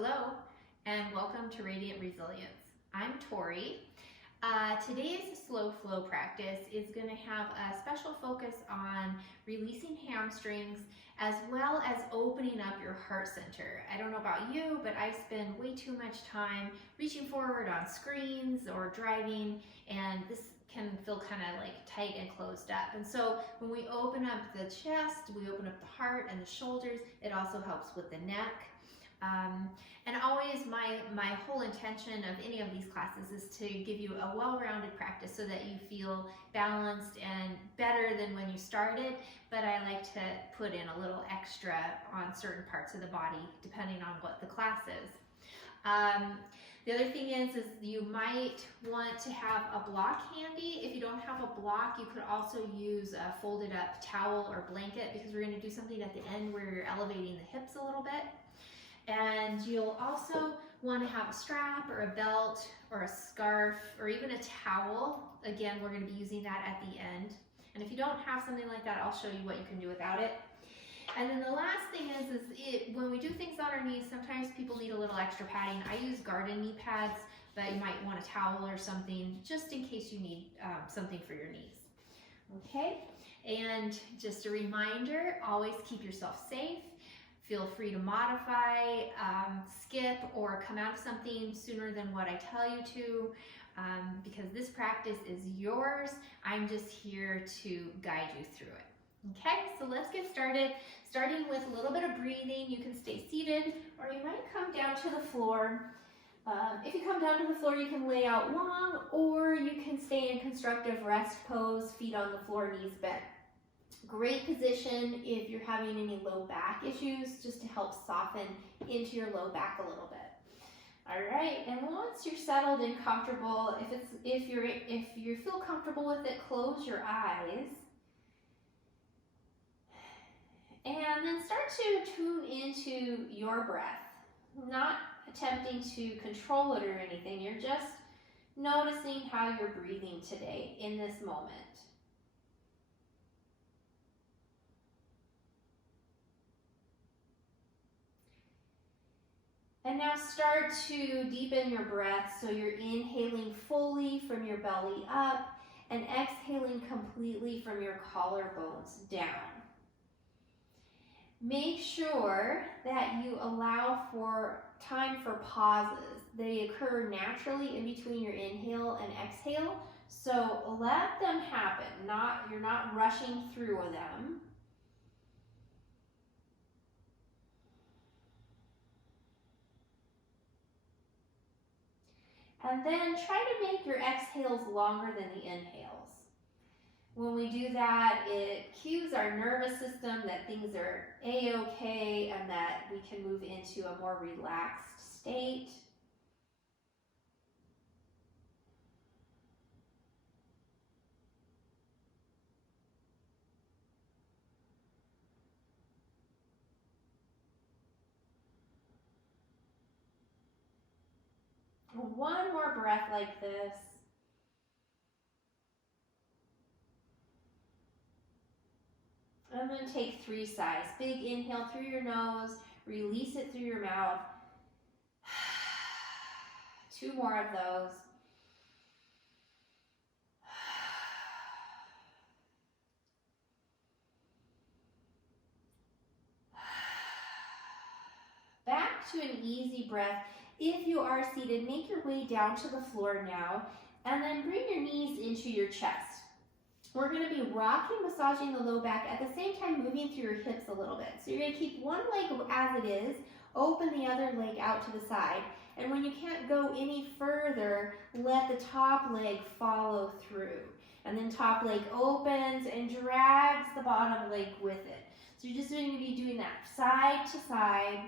Hello, and welcome to Radiant Resilience. I'm Torrey. Today's slow flow practice is going to have a special focus on releasing hamstrings as well as opening up your heart center. I don't know about you, but I spend way too much time reaching forward on screens or driving, and this can feel kind of like tight and closed up. And so when we open up the chest, we open up the heart and the shoulders, it also helps with the neck. And always my whole intention of any of these classes is to give you a well-rounded practice so that you feel balanced and better than when you started, but I like to put in a little extra on certain parts of the body depending on what the class is. The other thing is you might want to have a block handy. If you don't have a block, you could also use a folded up towel or blanket, because we're going to do something at the end where you're elevating the hips a little bit. And you'll also want to have a strap or a belt or a scarf or even a towel. Again, we're going to be using that at the end. And if you don't have something like that, I'll show you what you can do without it. And then the last thing is when we do things on our knees, sometimes people need a little extra padding. I use garden knee pads, but you might want a towel or something just in case you need something for your knees. Okay, and just a reminder, always keep yourself safe. Feel free to modify, skip, or come out of something sooner than what I tell you to, because this practice is yours. I'm just here to guide you through it. Okay, so let's get started. Starting with a little bit of breathing. You can stay seated, or you might come down to the floor. If you come down to the floor, you can lay out long, or you can stay in constructive rest pose, feet on the floor, knees bent. Great position if you're having any low back issues, just to help soften into your low back a little bit. All right, and once you're settled and comfortable, if you feel comfortable with it, close your eyes. And then start to tune into your breath. Not attempting to control it or anything, you're just noticing how you're breathing today in this moment. And now start to deepen your breath, so you're inhaling fully from your belly up and exhaling completely from your collarbones down. Make sure that you allow for time for pauses. They occur naturally in between your inhale and exhale, so let them happen. You're not rushing through them. And then try to make your exhales longer than the inhales. When we do that, it cues our nervous system that things are a-okay and that we can move into a more relaxed state. One more breath like this. And then take 3 sighs. Big inhale through your nose, release it through your mouth. 2 more of those. Back to an easy breath. If you are seated, make your way down to the floor now, and then bring your knees into your chest. We're going to be rocking, massaging the low back, at the same time moving through your hips a little bit. So you're going to keep one leg as it is, open the other leg out to the side, and when you can't go any further, let the top leg follow through. And then top leg opens and drags the bottom leg with it. So you're just going to be doing that side to side,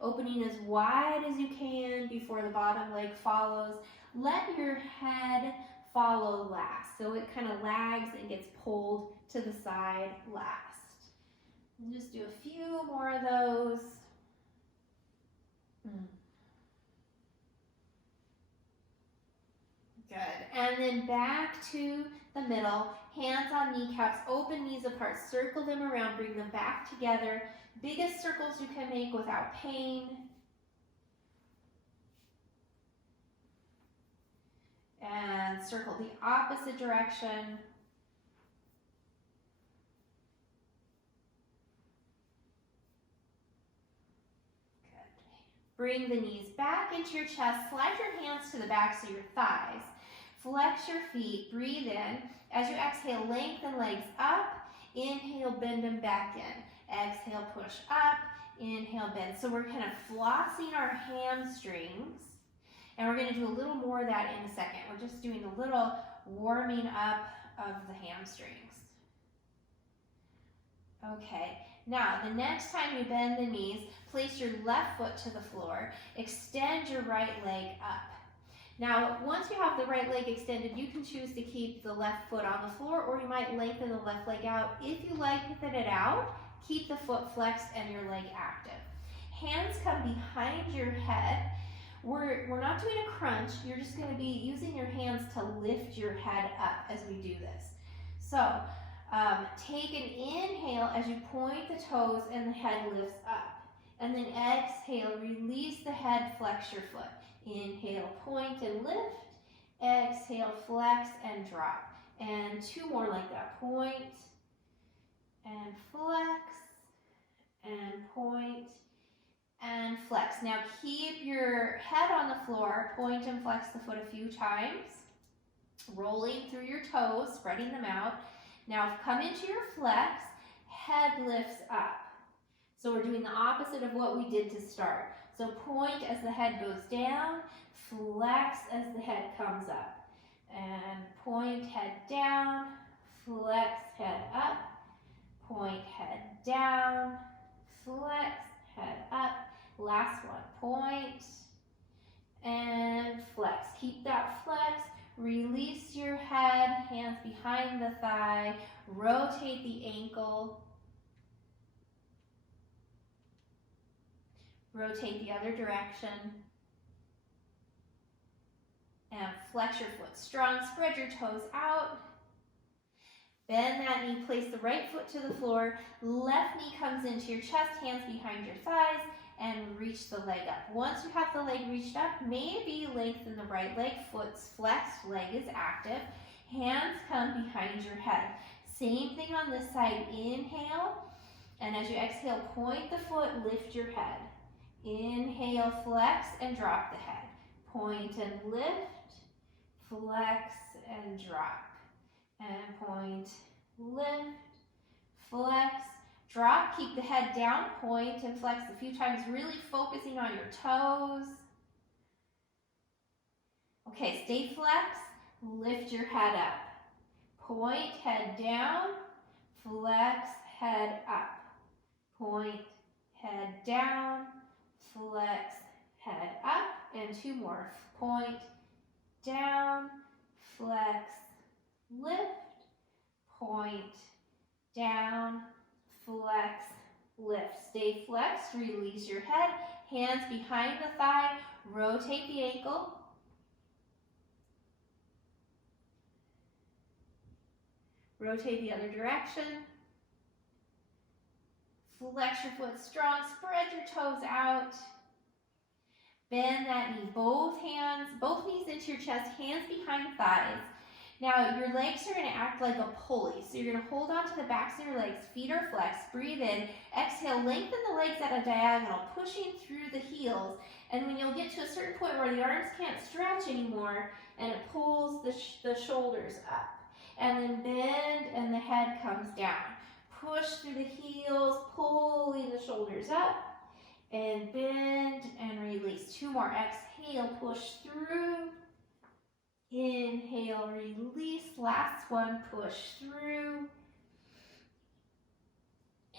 opening as wide as you can before the bottom leg follows. Let your head follow last, so it kind of lags and gets pulled to the side last. And just do a few more of those. Good. And then back to the middle, hands on kneecaps, open knees apart, circle them around, bring them back together. Biggest circles you can make without pain. And circle the opposite direction. Bring the knees back into your chest. Slide your hands to the backs of your thighs. Flex your feet. Breathe in. As you exhale, lengthen legs up. Inhale, bend them back in. Exhale, push up. Inhale, bend. So we're kind of flossing our hamstrings. And we're going to do a little more of that in a second. We're just doing a little warming up of the hamstrings. Okay. Now, the next time you bend the knees, place your left foot to the floor. Extend your right leg up. Now, once you have the right leg extended, you can choose to keep the left foot on the floor, or you might lengthen the left leg out. If you lengthen it out, keep the foot flexed and your leg active. Hands come behind your head. We're not doing a crunch. You're just going to be using your hands to lift your head up as we do this. So, take an inhale as you point the toes and the head lifts up. And then exhale, release the head, flex your foot. Inhale, point and lift. Exhale, flex and drop. And two more like that. Point and flex and point and flex. Now keep your head on the floor. Point and flex the foot a few times. Rolling through your toes, spreading them out. Now come into your flex, head lifts up. So we're doing the opposite of what we did to start. So point as the head goes down, flex as the head comes up. And point, head down, flex, head up, point, head down, flex, head up. Last one, point and flex. Keep that flex. Release your head, hands behind the thigh, rotate the ankle, rotate the other direction, and flex your foot strong, spread your toes out, bend that knee, place the right foot to the floor, left knee comes into your chest, hands behind your thighs, and reach the leg up. Once you have the leg reached up, maybe lengthen the right leg, foot's flexed, leg is active, hands come behind your head. Same thing on this side, inhale, and as you exhale, point the foot, lift your head. Inhale, flex, and drop the head. Point and lift, flex, and drop. And point, lift, flex, drop, keep the head down, point and flex a few times, really focusing on your toes. Okay, stay flexed, lift your head up. Point, head down, flex, head up. Point, head down, flex, head up. And two more. Point, down, flex, lift, point, down, flex, lift. Stay flexed, release your head, hands behind the thigh, rotate the ankle. Rotate the other direction. Flex your foot strong, spread your toes out. Bend that knee, both knees into your chest, hands behind thighs. Now your legs are going to act like a pulley. So you're going to hold on to the backs of your legs, feet are flexed, breathe in, exhale, lengthen the legs at a diagonal, pushing through the heels. And when you'll get to a certain point where the arms can't stretch anymore, and it pulls the shoulders up. And then bend and the head comes down. Push through the heels, pulling the shoulders up. And bend and release. Two more. Exhale, push through. Inhale, release. Last one, push through.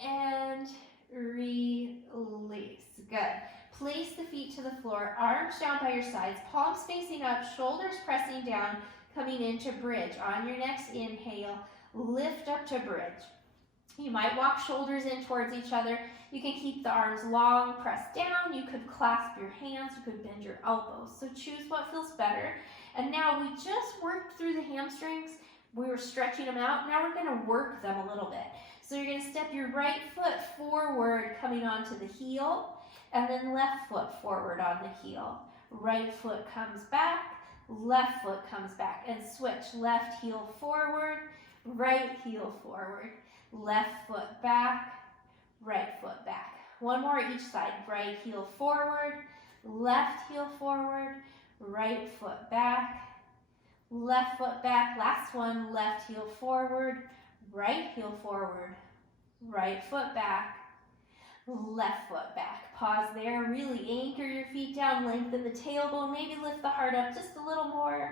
And release. Good. Place the feet to the floor, arms down by your sides, palms facing up, shoulders pressing down, coming into bridge. On your next inhale, lift up to bridge. You might walk shoulders in towards each other. You can keep the arms long, press down. You could clasp your hands. You could bend your elbows. So choose what feels better. And now we just worked through the hamstrings. We were stretching them out. Now we're going to work them a little bit. So you're going to step your right foot forward, coming onto the heel, and then left foot forward on the heel. Right foot comes back, left foot comes back, and switch. Left heel forward, right heel forward, left foot back, right foot back. One more each side. Right heel forward, left heel forward, right foot back, left foot back. Last one, left heel forward, right heel forward, right foot back, left foot back. Pause there. Really anchor your feet down. Lengthen the tailbone. Maybe lift the heart up just a little more.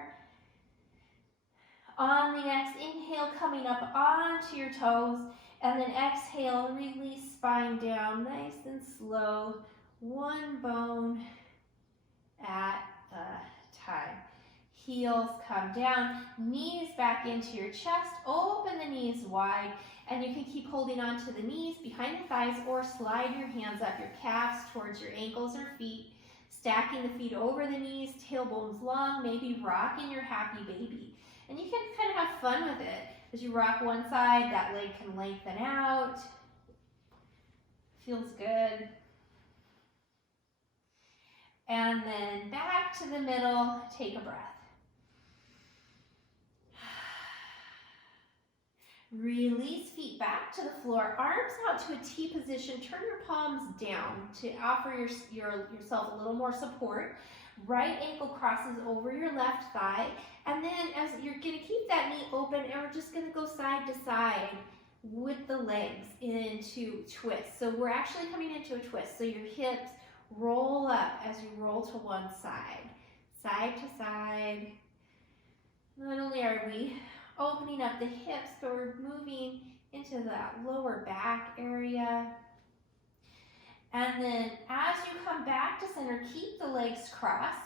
On the next inhale, coming up onto your toes. And then exhale, release spine down nice and slow. One bone at a time. Heels come down, knees back into your chest. Open the knees wide. And you can keep holding on to the knees behind the thighs or slide your hands up your calves towards your ankles or feet. Stacking the feet over the knees, tailbones long, maybe rocking your happy baby. And you can kind of have fun with it. As you rock one side, that leg can lengthen out. Feels good. And then back to the middle, take a breath. Release feet back to the floor, arms out to a T position. Turn your palms down to offer yourself a little more support. Right ankle crosses over your left thigh. And then as you're going to keep that knee open, and we're just going to go side to side with the legs into twist. So we're actually coming into a twist. So your hips roll up as you roll to one side. Side to side. Not only are we opening up the hips, but we're moving into that lower back area. And then as you come back to center, keep the legs crossed.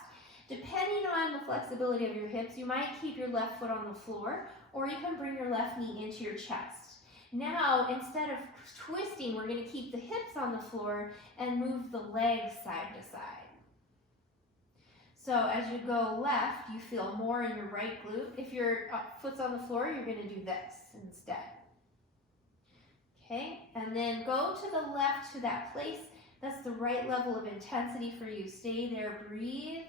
Depending on the flexibility of your hips, you might keep your left foot on the floor, or you can bring your left knee into your chest. Now, instead of twisting, we're going to keep the hips on the floor and move the legs side to side. So as you go left, you feel more in your right glute. If your foot's on the floor, you're going to do this instead. Okay, and then go to the left to that place. That's the right level of intensity for you. Stay there, breathe.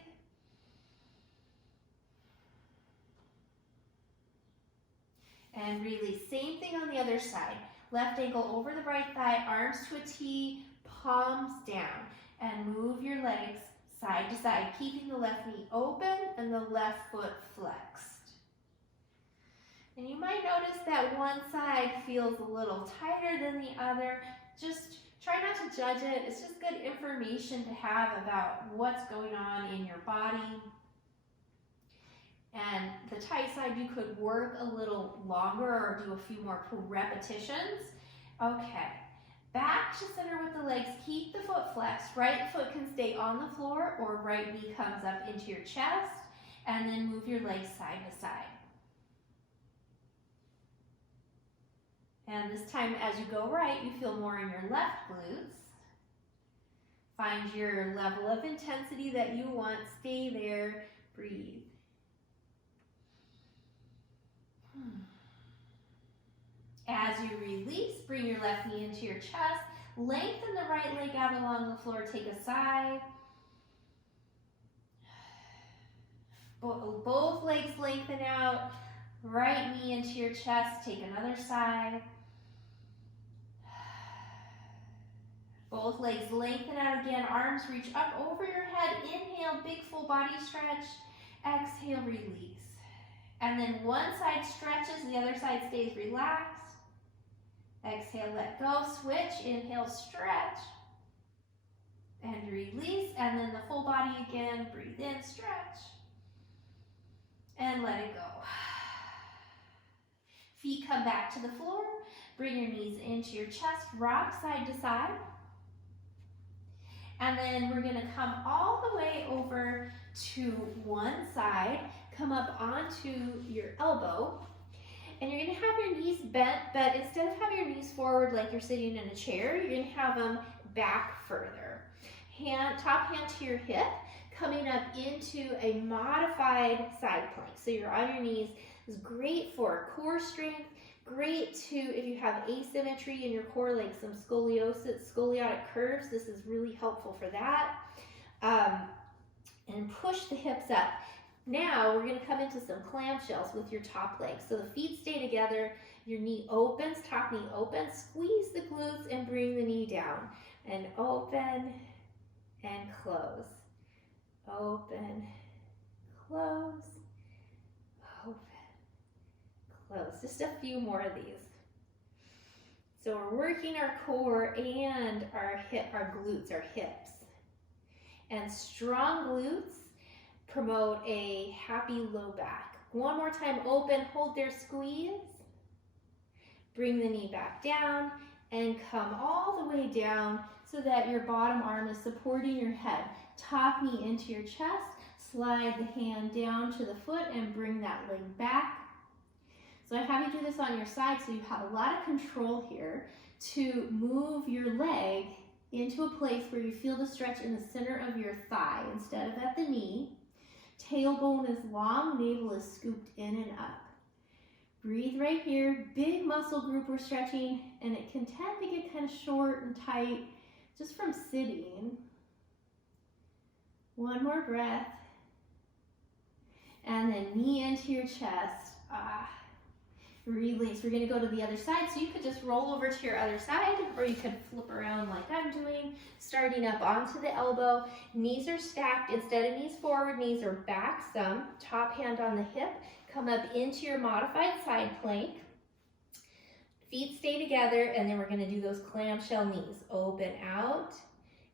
And release. Same thing on the other side. Left ankle over the right thigh, arms to a T, palms down. And move your legs side to side, keeping the left knee open and the left foot flexed. And you might notice that one side feels a little tighter than the other. Just try not to judge it. It's just good information to have about what's going on in your body. And the tight side, you could work a little longer or do a few more repetitions. Okay. Back to center with the legs. Keep the foot flexed. Right foot can stay on the floor, or right knee comes up into your chest. And then move your legs side to side. And this time as you go right, you feel more in your left glutes. Find your level of intensity that you want. Stay there. Breathe. As you release, bring your left knee into your chest. Lengthen the right leg out along the floor. Take a sigh. Both legs lengthen out. Right knee into your chest. Take another sigh. Both legs lengthen out again. Arms reach up over your head. Inhale, big full body stretch. Exhale, release. And then one side stretches, the other side stays relaxed. Exhale, let go, switch, inhale, stretch. And release, and then the full body again, breathe in, stretch. And let it go. Feet come back to the floor, bring your knees into your chest, rock side to side. And then we're gonna come all the way over to one side, come up onto your elbow, and you're gonna have your knees bent, but instead of having your knees forward like you're sitting in a chair, you're gonna have them back further. Top hand to your hip, coming up into a modified side plank. So you're on your knees. This is great for core strength, great to, if you have asymmetry in your core, like some scoliosis, scoliotic curves, this is really helpful for that. And push the hips up. Now we're going to come into some clamshells with your top leg. So the feet stay together, your knee opens, top knee opens, squeeze the glutes and bring the knee down. And open and close. Open, close, open, close. Just a few more of these. So we're working our core and our glutes, our hips. And strong glutes promote a happy low back. One more time, open, hold there, squeeze. Bring the knee back down and come all the way down so that your bottom arm is supporting your head. Top knee into your chest, slide the hand down to the foot and bring that leg back. So I have you do this on your side so you have a lot of control here to move your leg into a place where you feel the stretch in the center of your thigh instead of at the knee. Tailbone is long, navel is scooped in and up. Breathe right here, big muscle group we're stretching, and it can tend to get kind of short and tight just from sitting. One more breath. And then knee into your chest. Release. We're going to go to the other side, so you could just roll over to your other side, or you could flip around like I'm doing, starting up onto the elbow. Knees are stacked. Instead of knees forward, knees are back some. Top hand on the hip. Come up into your modified side plank. Feet stay together, and then we're going to do those clamshell knees. Open out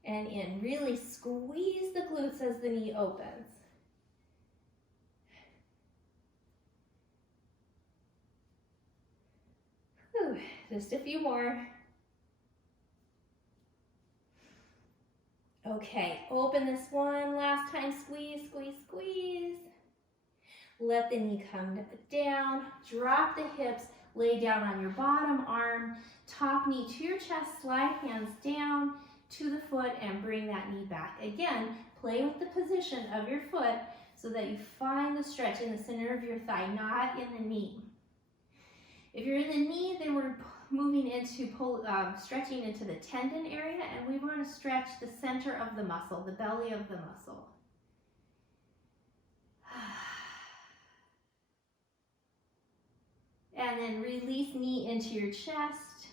and in. Really squeeze the glutes as the knee opens. Whew, just a few more. Okay, open this one last time. Squeeze, squeeze, squeeze. Let the knee come down. Drop the hips. Lay down on your bottom arm. Top knee to your chest. Slide hands down to the foot and bring that knee back. Again, play with the position of your foot so that you find the stretch in the center of your thigh, not in the knee. If you're in the knee, then we're moving into stretching into the tendon area, and we want to stretch the center of the muscle, the belly of the muscle. And then release knee into your chest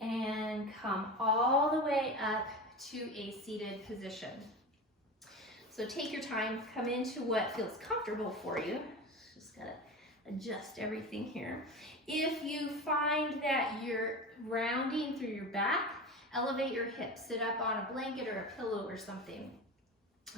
and come all the way up to a seated position. So take your time, come into what feels comfortable for you. Just gotta adjust everything here. If you find that you're rounding through your back, elevate your hips. Sit up on a blanket or a pillow or something.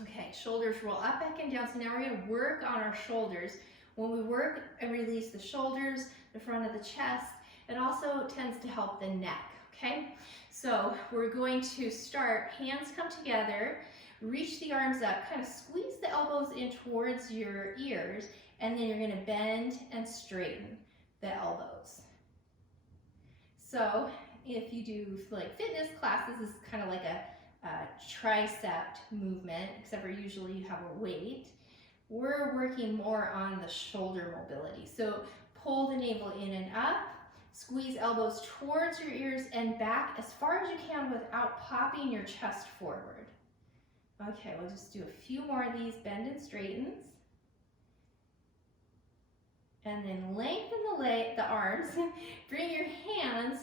Okay, shoulders roll up, back, and down. So now we're going to work on our shoulders. When we work and release the shoulders, the front of the chest, it also tends to help the neck, okay? So we're going to start, hands come together, reach the arms up, kind of squeeze the elbows in towards your ears, and then you're going to bend and straighten the elbows. So if you do like fitness classes, this is kind of like a tricep movement, except for usually you have a weight. We're working more on the shoulder mobility. So pull the navel in and up, squeeze elbows towards your ears and back as far as you can without popping your chest forward. Okay, we'll just do a few more of these bend and straightens. And then lengthen the arms. Bring your hands,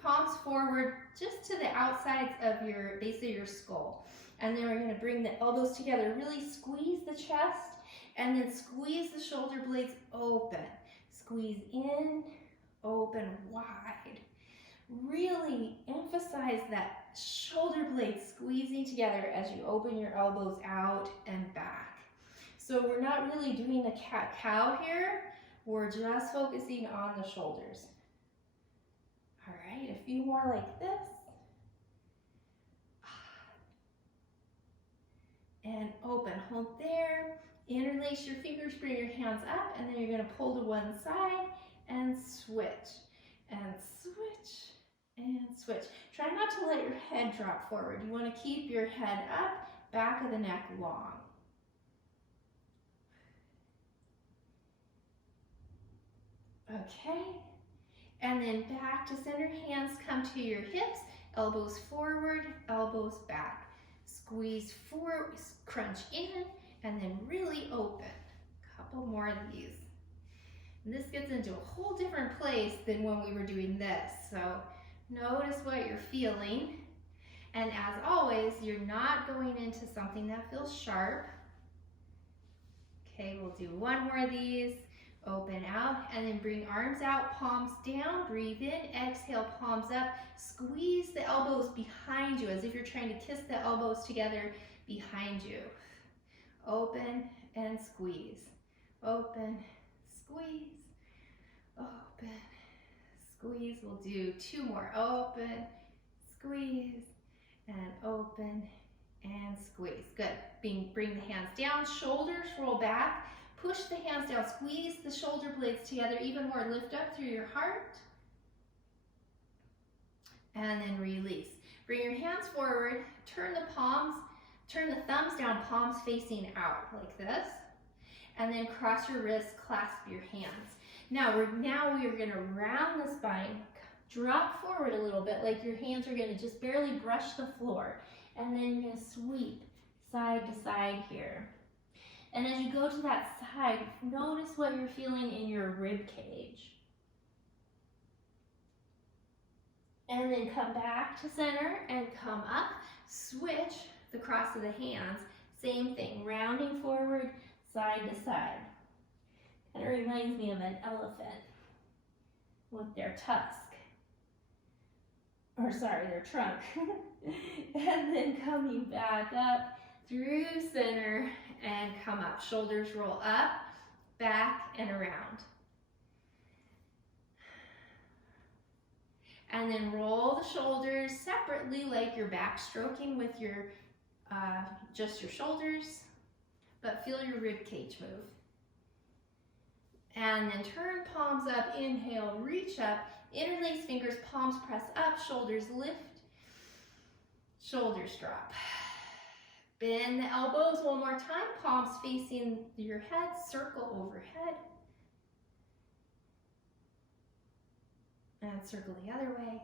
palms forward, just to the outsides of your base of your skull. And then we're going to bring the elbows together. Really squeeze the chest, and then squeeze the shoulder blades open. Squeeze in, open wide. Really emphasize that shoulder blades squeezing together as you open your elbows out and back. So we're not really doing a cat-cow here. We're just focusing on the shoulders. All right, a few more like this. And open, hold there. Interlace your fingers, bring your hands up, and then you're going to pull to one side and switch, and switch, and switch. Try not to let your head drop forward. You want to keep your head up, back of the neck long. Okay, and then back to center, hands come to your hips, elbows forward, elbows back. Squeeze forward, crunch in, and then really open. A couple more of these. And this gets into a whole different place than when we were doing this. So notice what you're feeling. And as always, you're not going into something that feels sharp. Okay, we'll do one more of these. Open out and then bring arms out, palms down, breathe in, exhale, palms up. Squeeze the elbows behind you as if you're trying to kiss the elbows together behind you. Open and squeeze. Open, squeeze, open, squeeze. We'll do two more. Open, squeeze, and open and squeeze. Good. Bring the hands down, shoulders roll back. Push the hands down, squeeze the shoulder blades together even more. Lift up through your heart. And then release. Bring your hands forward, turn the thumbs down, palms facing out like this. And then cross your wrists, clasp your hands. Now we're gonna round the spine, drop forward a little bit, like your hands are gonna just barely brush the floor. And then you're gonna sweep side to side here. And as you go to that side, notice what you're feeling in your rib cage. And then come back to center and come up. Switch the cross of the hands. Same thing, rounding forward, side to side. Kind of reminds me of an elephant with their tusk. Or sorry, their trunk. And then coming back up through center and come up. Shoulders roll up, back, and around. And then roll the shoulders separately like you're backstroking with your just your shoulders, but feel your rib cage move. And then turn palms up, inhale, reach up, interlace fingers, palms press up, shoulders lift, shoulders drop. Bend the elbows one more time, palms facing your head, circle overhead. And circle the other way.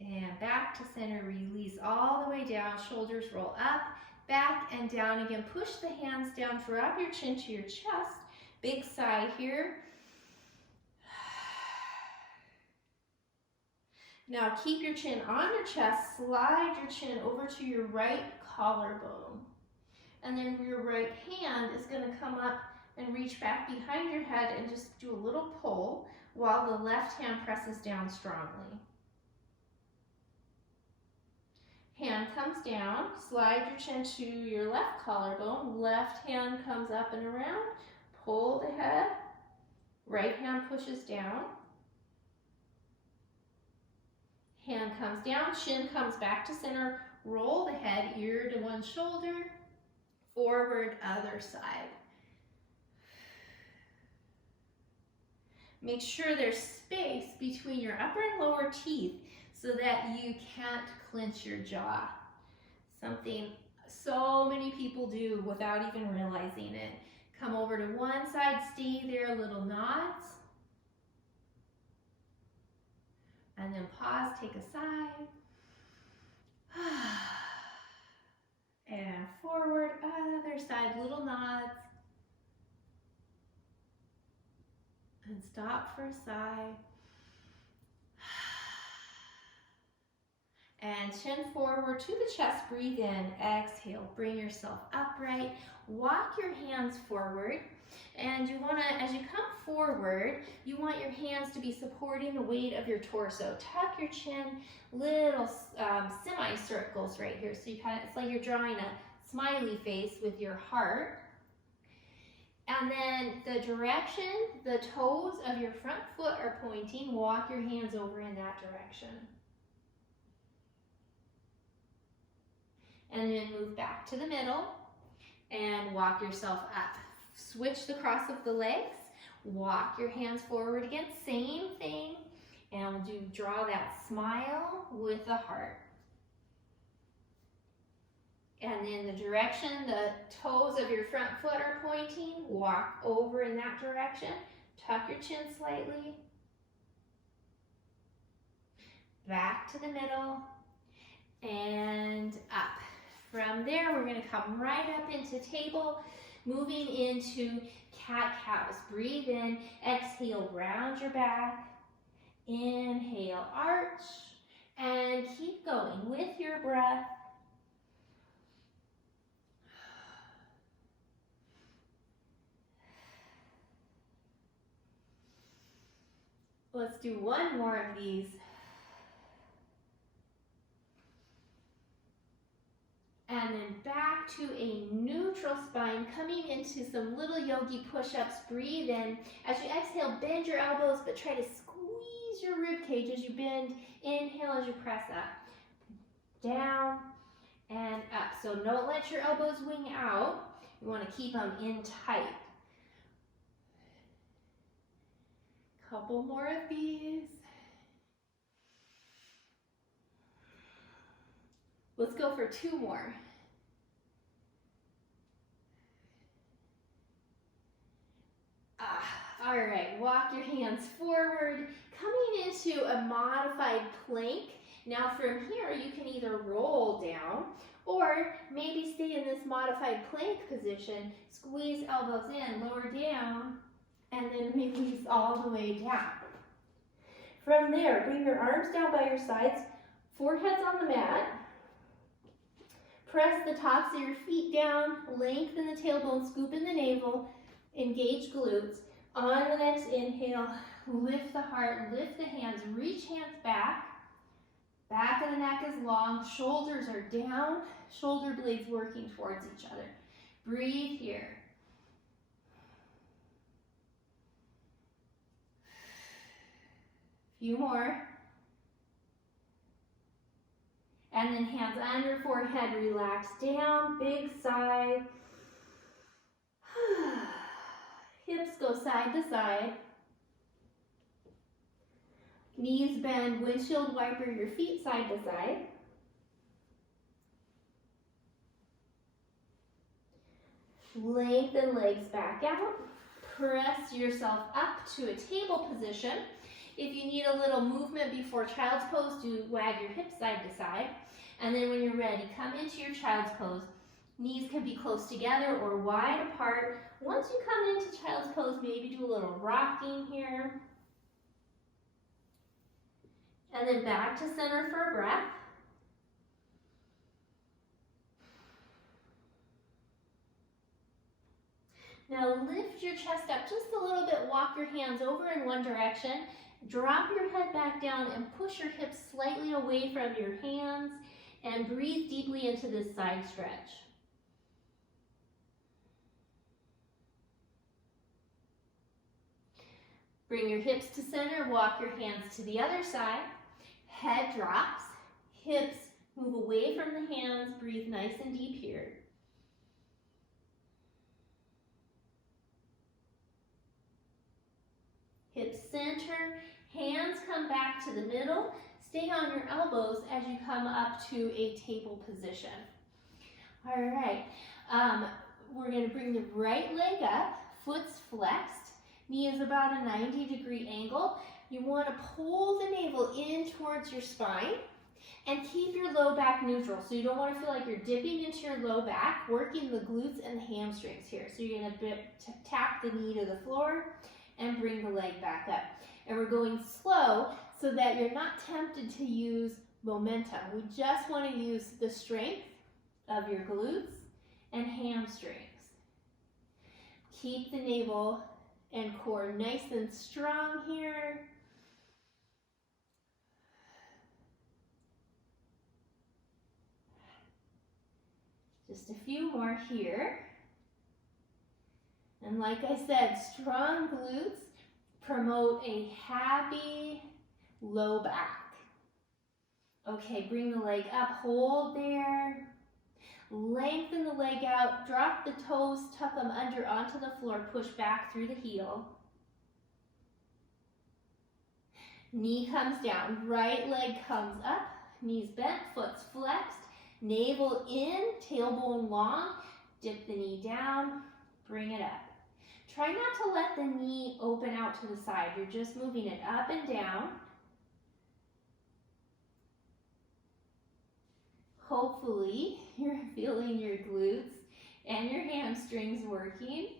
And back to center, release all the way down, shoulders roll up, back and down again. Push the hands down, drop your chin to your chest. Big sigh here. Now keep your chin on your chest, slide your chin over to your right collarbone. And then your right hand is going to come up and reach back behind your head and just do a little pull while the left hand presses down strongly. Hand comes down, slide your chin to your left collarbone, left hand comes up and around, pull the head, right hand pushes down. Hand comes down, chin comes back to center, roll the head, ear to one shoulder, forward, other side. Make sure there's space between your upper and lower teeth so that you can't clench your jaw. Something so many people do without even realizing it. Come over to one side, stay there, little nods. And then pause, take a sigh. And forward, other side, little nods. And stop for a sigh. And chin forward to the chest, breathe in, exhale, bring yourself upright, walk your hands forward. And you want to, as you come forward, you want your hands to be supporting the weight of your torso. Tuck your chin, little semicircles right here. So you it's like you're drawing a smiley face with your heart. And then the direction, the toes of your front foot are pointing. Walk your hands over in that direction. And then move back to the middle and walk yourself up. Switch the cross of the legs, walk your hands forward again, same thing, and draw that smile with the heart. And in the direction the toes of your front foot are pointing, walk over in that direction, tuck your chin slightly, back to the middle, and up. From there, we're going to come right up into table, moving into cat-cows. Breathe in, exhale, round your back. Inhale, arch, and keep going with your breath. Let's do one more of these. And then back to a neutral spine, coming into some little yogi push-ups. Breathe in. As you exhale, bend your elbows, but try to squeeze your rib cage as you bend. Inhale as you press up. Down and up. So don't let your elbows wing out. You want to keep them in tight. Couple more of these. Let's go for two more. All right, walk your hands forward, coming into a modified plank. Now from here, you can either roll down or maybe stay in this modified plank position, squeeze elbows in, lower down, and then release all the way down. From there, bring your arms down by your sides, foreheads on the mat. Press the tops of your feet down, lengthen the tailbone, scoop in the navel, engage glutes. On the next inhale, lift the heart, lift the hands, reach hands back. Back of the neck is long, shoulders are down, shoulder blades working towards each other. Breathe here. Few more. And then hands under forehead, relax down, big sigh. Hips go side to side. Knees bend, windshield wiper your feet side to side. Lengthen legs back out. Press yourself up to a table position. If you need a little movement before child's pose, do wag your hips side to side. And then when you're ready, come into your child's pose. Knees can be close together or wide apart. Once you come into child's pose, maybe do a little rocking here. And then back to center for a breath. Now lift your chest up just a little bit, walk your hands over in one direction, drop your head back down and push your hips slightly away from your hands and breathe deeply into this side stretch. Bring your hips to center, walk your hands to the other side, head drops, hips move away from the hands, breathe nice and deep here. Hips center, hands come back to the middle, stay on your elbows as you come up to a table position. All right, we're going to bring the right leg up, foot's flexed. Knee is about a 90-degree angle. You want to pull the navel in towards your spine and keep your low back neutral. So you don't want to feel like you're dipping into your low back, working the glutes and the hamstrings here. So you're going to tap the knee to the floor and bring the leg back up. And we're going slow so that you're not tempted to use momentum. We just want to use the strength of your glutes and hamstrings. Keep the navel and core nice and strong here. Just a few more here. And like I said, strong glutes promote a happy low back. Okay, bring the leg up, hold there. Lengthen the leg out, drop the toes, tuck them under onto the floor, push back through the heel. Knee comes down, right leg comes up, knees bent, foot's flexed, navel in, tailbone long, dip the knee down, bring it up. Try not to let the knee open out to the side, you're just moving it up and down. Hopefully, you're feeling your glutes and your hamstrings working.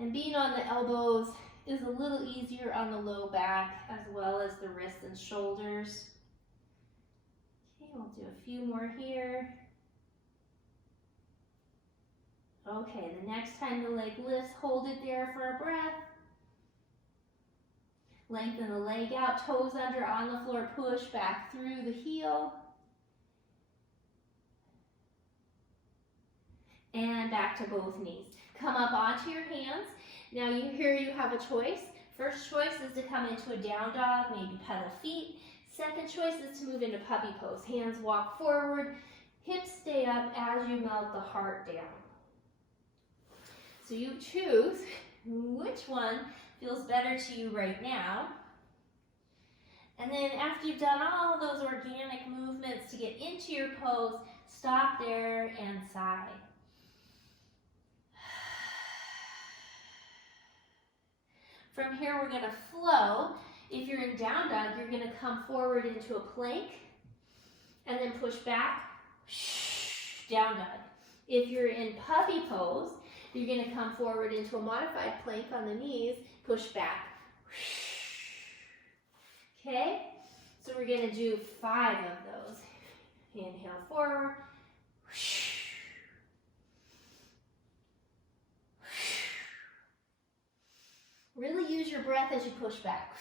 And being on the elbows is a little easier on the low back as well as the wrists and shoulders. Okay, we'll do a few more here. Okay, the next time the leg lifts, hold it there for a breath. Lengthen the leg out, toes under on the floor, push back through the heel. And back to both knees. Come up onto your hands. Now here you have a choice. First choice is to come into a down dog, maybe pedal feet. Second choice is to move into puppy pose. Hands walk forward, hips stay up as you melt the heart down. So you choose which one feels better to you right now. And then after you've done all those organic movements to get into your pose, stop there and sigh. From here, we're going to flow. If you're in down dog, you're going to come forward into a plank and then push back, down dog. If you're in puppy pose, you're going to come forward into a modified plank on the knees, push back. Okay, so we're going to do 5 of those. Inhale forward. Really use your breath as you push back.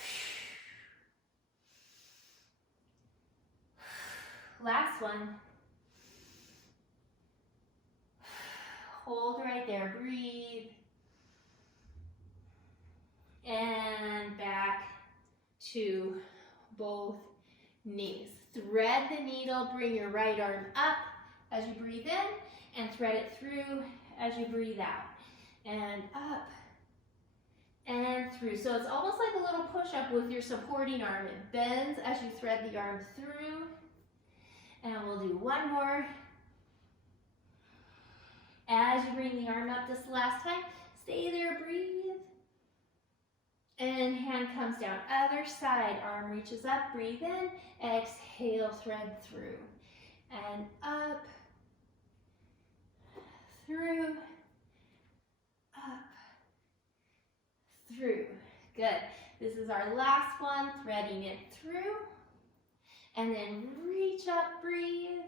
Last one. Hold right there, breathe. And back to both knees. Thread the needle, bring your right arm up as you breathe in, and thread it through as you breathe out. And up and through. So it's almost like a little push-up with your supporting arm. It bends as you thread the arm through. And we'll do one more. As you bring the arm up this last time, stay there, breathe. And hand comes down, other side, arm reaches up, breathe in, exhale, thread through. And up, through, up, through. Good. This is our last one, threading it through. And then reach up, breathe.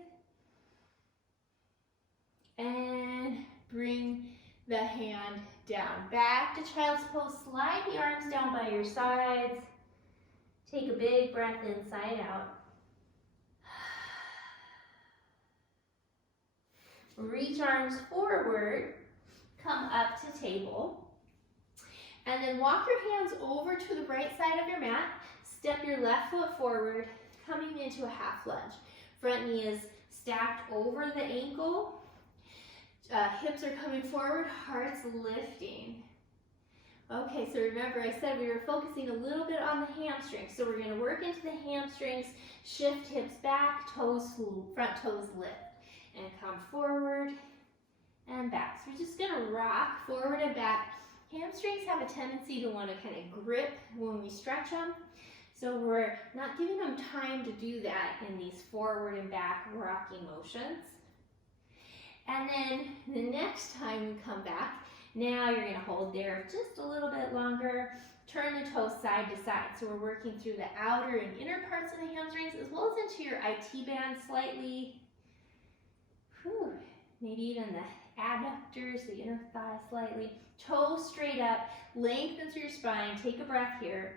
And bring the hand down. Back to child's pose. Slide the arms down by your sides. Take a big breath inside out. Reach arms forward. Come up to table. And then walk your hands over to the right side of your mat. Step your left foot forward, coming into a half lunge. Front knee is stacked over the ankle. Hips are coming forward, heart's lifting. Okay, so remember I said we were focusing a little bit on the hamstrings. So we're going to work into the hamstrings, shift hips back, toes, front toes lift. And come forward and back. So we're just going to rock forward and back. Hamstrings have a tendency to want to kind of grip when we stretch them. So we're not giving them time to do that in these forward and back rocking motions. And then the next time we come back, now you're going to hold there just a little bit longer. Turn the toes side to side. So we're working through the outer and inner parts of the hamstrings as well as into your IT band slightly. Whew. Maybe even the adductors, the inner thigh slightly. Toes straight up, lengthen through your spine. Take a breath here.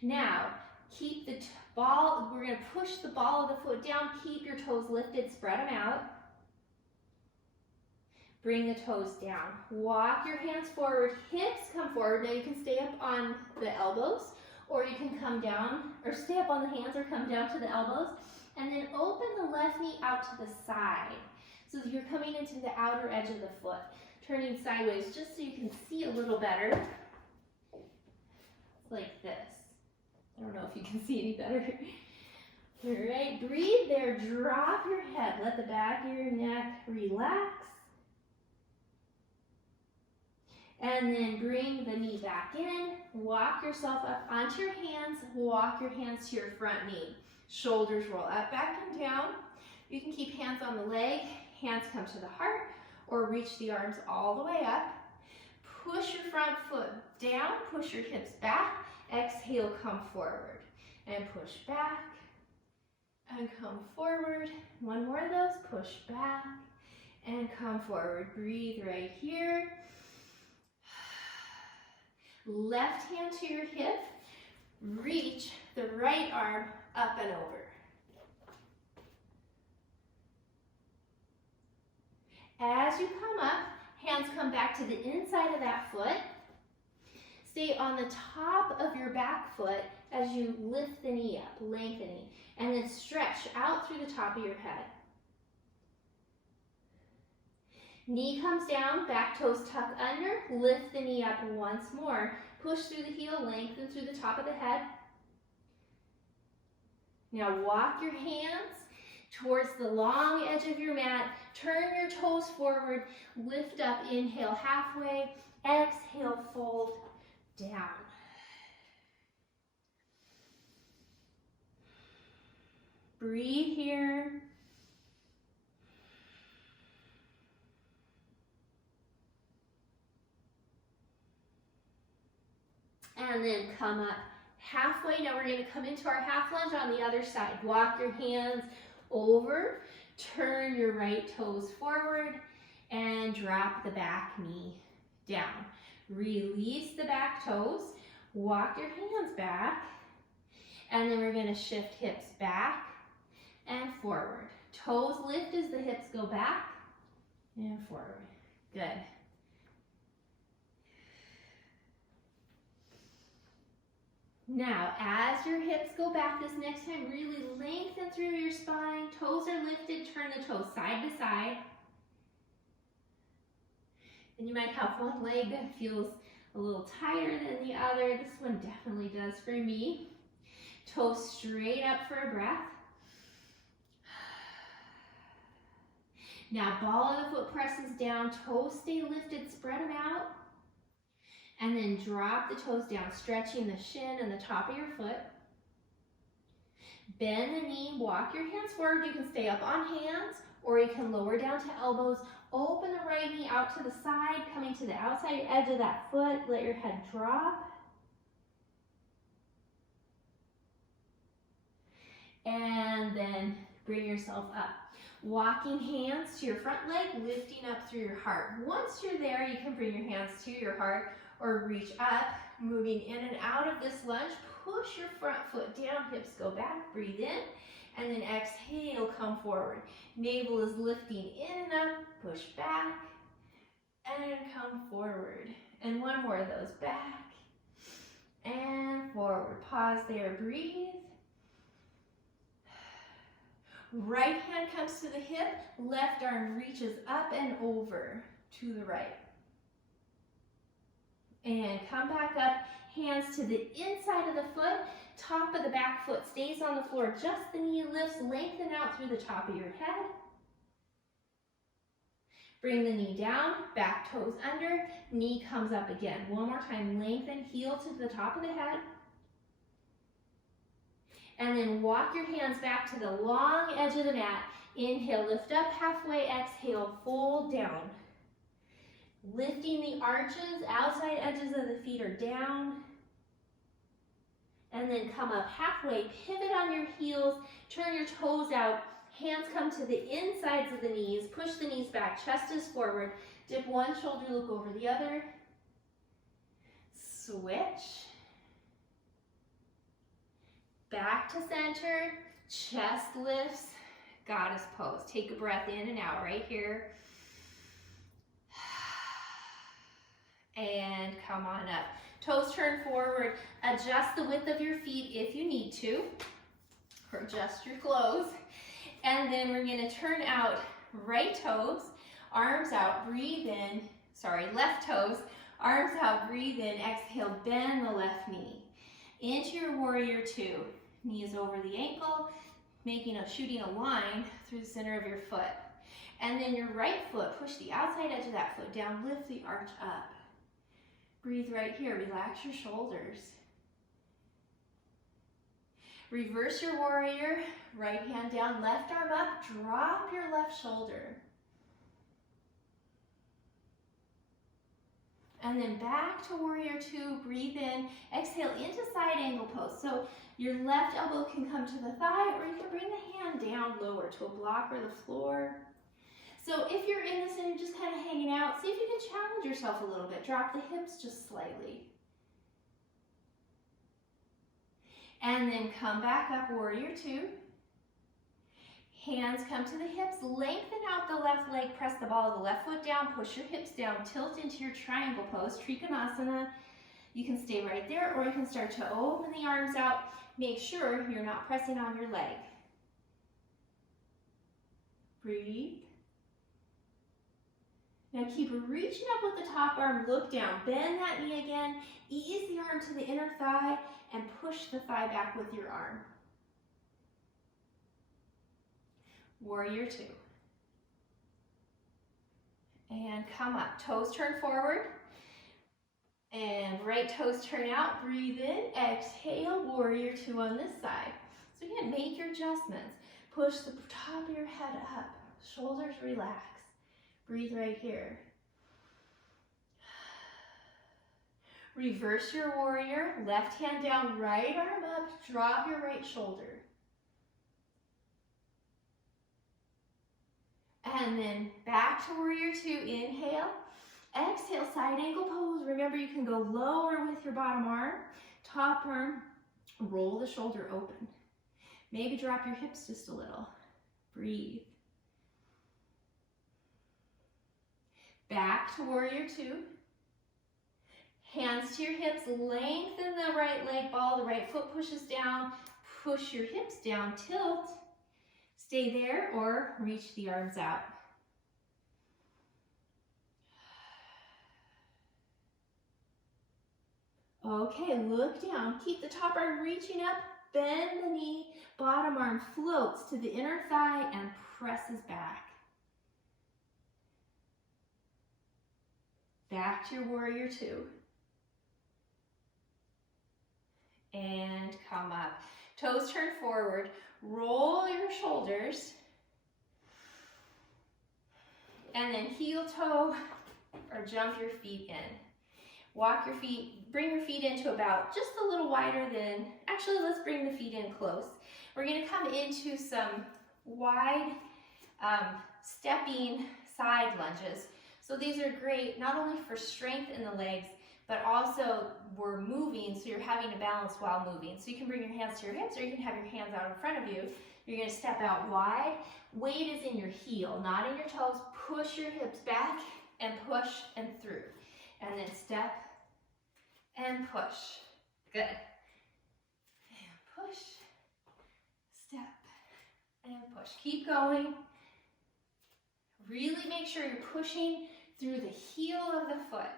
Now, keep the ball, we're going to push the ball of the foot down, keep your toes lifted, spread them out. Bring the toes down. Walk your hands forward, hips come forward. Now you can stay up on the elbows, or you can come down, or stay up on the hands or come down to the elbows. And then open the left knee out to the side. So you're coming into the outer edge of the foot, turning sideways just so you can see a little better. Like this. I don't know if you can see any better. All right, breathe there, drop your head. Let the back of your neck relax. And then bring the knee back in, walk yourself up onto your hands, walk your hands to your front knee. Shoulders roll up, back, and down. You can keep hands on the leg, hands come to the heart, or reach the arms all the way up. Push your front foot down, push your hips back. Exhale, come forward. And push back, and come forward. One more of those, push back, and come forward. Breathe right here. Left hand to your hip, reach the right arm up and over. As you come up, hands come back to the inside of that foot. Stay on the top of your back foot as you lift the knee up, lengthening, and then stretch out through the top of your head. Knee comes down, back toes tuck under, lift the knee up once more. Push through the heel, lengthen through the top of the head. Now walk your hands towards the long edge of your mat. Turn your toes forward, lift up, inhale halfway, exhale, fold down. Breathe here. And then come up halfway. Now we're going to come into our half lunge on the other side. Walk your hands over, turn your right toes forward, and drop the back knee down. Release the back toes, walk your hands back, and then we're going to shift hips back and forward. Toes lift as the hips go back and forward. Good. Now, as your hips go back this next time, really lengthen through your spine. Toes are lifted, turn the toes side to side. And you might have one leg that feels a little tighter than the other. This one definitely does for me. Toes straight up for a breath. Now, ball of the foot presses down, toes stay lifted, spread them out. And then drop the toes down, stretching the shin and the top of your foot. Bend the knee, walk your hands forward. You can stay up on hands, or you can lower down to elbows. Open the right knee out to the side, coming to the outside edge of that foot. Let your head drop. And then bring yourself up. Walking hands to your front leg, lifting up through your heart. Once you're there, you can bring your hands to your heart or reach up, moving in and out of this lunge. Push your front foot down, hips go back, breathe in, and then exhale, come forward. Navel is lifting in and up, push back, and come forward. And one more of those, back and forward. Pause there, breathe. Right hand comes to the hip, left arm reaches up and over to the right. And come back up, hands to the inside of the foot, top of the back foot stays on the floor, just the knee lifts, lengthen out through the top of your head. Bring the knee down, back toes under, knee comes up again. One more time, lengthen, heel to the top of the head. And then walk your hands back to the long edge of the mat. Inhale, lift up halfway, exhale, fold down. Lifting the arches, outside edges of the feet are down. And then come up halfway, pivot on your heels, turn your toes out, hands come to the insides of the knees, push the knees back, chest is forward, dip one shoulder, look over the other. Switch. Back to center, chest lifts, goddess pose. Take a breath in and out right here. And come on up. Toes turn forward. Adjust the width of your feet if you need to, or adjust your clothes. And then we're going to turn out right toes, arms out, breathe in. Sorry, left toes, arms out, breathe in. Exhale, bend the left knee. Into your warrior two. Knee is over the ankle, shooting a line through the center of your foot. And then your right foot, push the outside edge of that foot down, lift the arch up. Breathe right here. Relax your shoulders. Reverse your warrior. Right hand down, left arm up. Drop your left shoulder. And then back to warrior two. Breathe in. Exhale into side angle pose. So your left elbow can come to the thigh, or you can bring the hand down lower to a block or the floor. So if you're in this and you're just kind of hanging out, see if you can challenge yourself a little bit. Drop the hips just slightly. And then come back up, warrior two. Hands come to the hips, lengthen out the left leg, press the ball of the left foot down, push your hips down, tilt into your triangle pose, Trikonasana. You can stay right there, or you can start to open the arms out. Make sure you're not pressing on your leg. Breathe. Now keep reaching up with the top arm, look down, bend that knee again, ease the arm to the inner thigh, and push the thigh back with your arm. Warrior two. And come up, toes turn forward, and right toes turn out, breathe in, exhale, warrior two on this side. So again, make your adjustments. Push the top of your head up, shoulders relax. Breathe right here. Reverse your warrior, left hand down, right arm up, drop your right shoulder. And then back to warrior two, inhale. Exhale, side angle pose. Remember, you can go lower with your bottom arm, top arm, roll the shoulder open. Maybe drop your hips just a little. Breathe. Back to warrior two. Hands to your hips, lengthen the right leg ball, the right foot pushes down, push your hips down, tilt. Stay there or reach the arms out. Okay, look down. Keep the top arm reaching up, bend the knee, bottom arm floats to the inner thigh and presses back. Back to your warrior two. And come up. Toes turn forward. Roll your shoulders. And then heel toe or jump your feet in. Walk your feet, bring your feet into about just a little wider than, actually let's bring the feet in close. We're gonna come into some wide stepping side lunges. So these are great not only for strength in the legs, but also we're moving, so you're having to balance while moving. So you can bring your hands to your hips, or you can have your hands out in front of you. You're gonna step out wide. Weight is in your heel, not in your toes. Push your hips back and push and through. And then step and push. Good. And push, step, and push. Keep going. Really make sure you're pushing through the heel of the foot.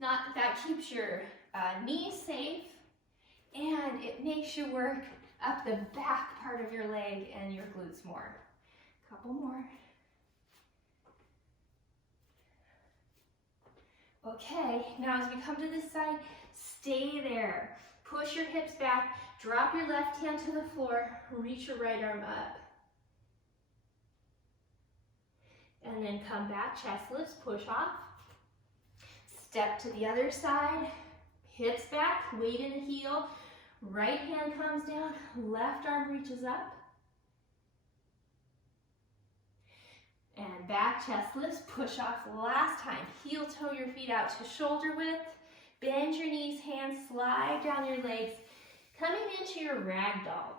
That keeps your knees safe, and it makes you work up the back part of your leg and your glutes more. Couple more. Okay, now as we come to this side, stay there. Push your hips back, drop your left hand to the floor, reach your right arm up. And then come back, chest lifts, push off. Step to the other side, hips back, weight in the heel, right hand comes down, left arm reaches up. And back, chest lifts, push off last time. Heel toe your feet out to shoulder width. Bend your knees, hands slide down your legs, coming into your ragdoll.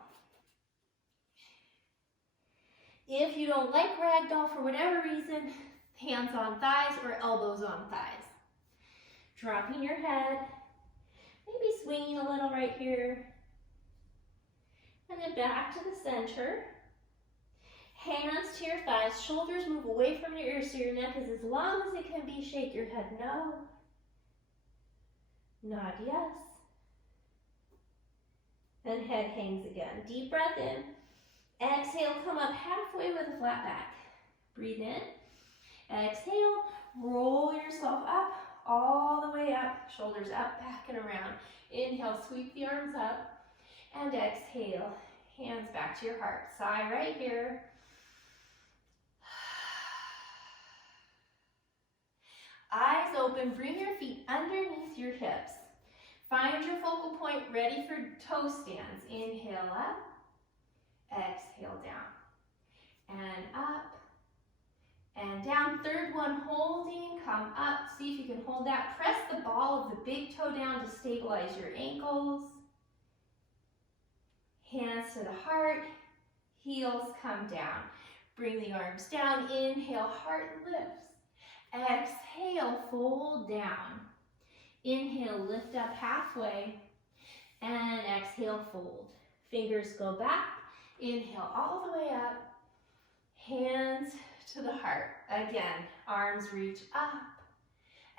If you don't like ragdoll for whatever reason, hands on thighs or elbows on thighs. Dropping your head, maybe swinging a little right here. And then back to the center. Hands to your thighs, shoulders move away from your ears so your neck is as long as it can be. Shake your head no. Nod yes. And head hangs again. Deep breath in. Exhale, come up halfway with a flat back. Breathe in. Exhale, roll yourself up, all the way up, shoulders up, back, and around. Inhale, sweep the arms up, and exhale, hands back to your heart. Sigh right here. Eyes open, bring your feet underneath your hips. Find your focal point, ready for toe stands. Inhale up, exhale down, and up, and down. Third one, holding, come up. See if you can hold that. Press the ball of the big toe down to stabilize your ankles. Hands to the heart, heels come down. Bring the arms down, inhale, heart lifts. Exhale, fold down. Inhale, lift up halfway, and exhale, fold. Fingers go back, inhale all the way up, hands to the heart. Again, arms reach up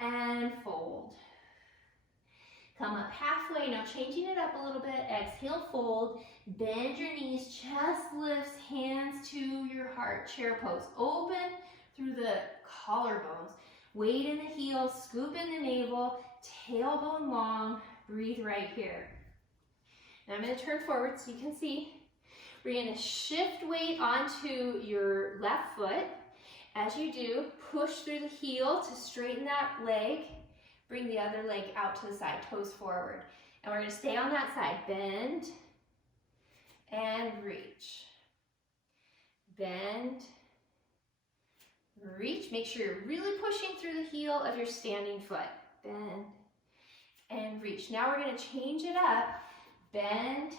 and fold. Come up halfway, now changing it up a little bit. Exhale, fold, bend your knees, chest lifts, hands to your heart. Chair pose, open through the collarbones. Weight in the heels, scoop in the navel, tailbone long, breathe right here. Now I'm going to turn forward so you can see. We're going to shift weight onto your left foot. As you do, push through the heel to straighten that leg. Bring the other leg out to the side, toes forward. And we're going to stay on that side. Bend and reach. Bend, reach. Make sure you're really pushing through the heel of your standing foot. Bend and reach. Now we're going to change it up. Bend,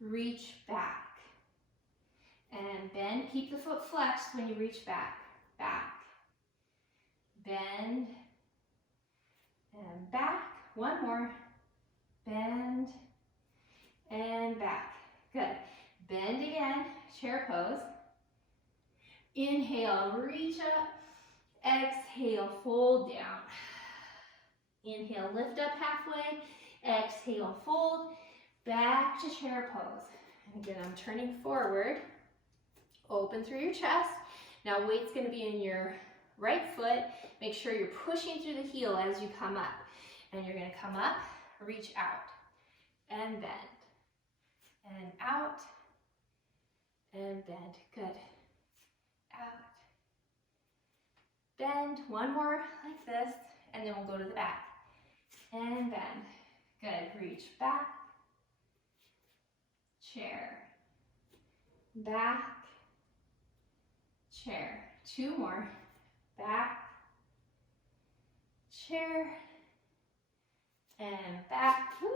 reach back. And bend, keep the foot flexed when you reach back. Back. Bend and back. One more. Bend and back. Good. Bend again, chair pose. Inhale, reach up. Exhale, fold down. Inhale, lift up halfway. Exhale, fold. Back to chair pose. And again, I'm turning forward. Open through your chest. Now weight's going to be in your right foot. Make sure you're pushing through the heel as you come up. And you're going to come up, reach out, and bend. And out, and bend. Good. Out. Bend. One more like this, and then we'll go to the back. And bend. Good. Reach back. Chair. Back. Chair. Two more. Back. Chair. And back. Woo.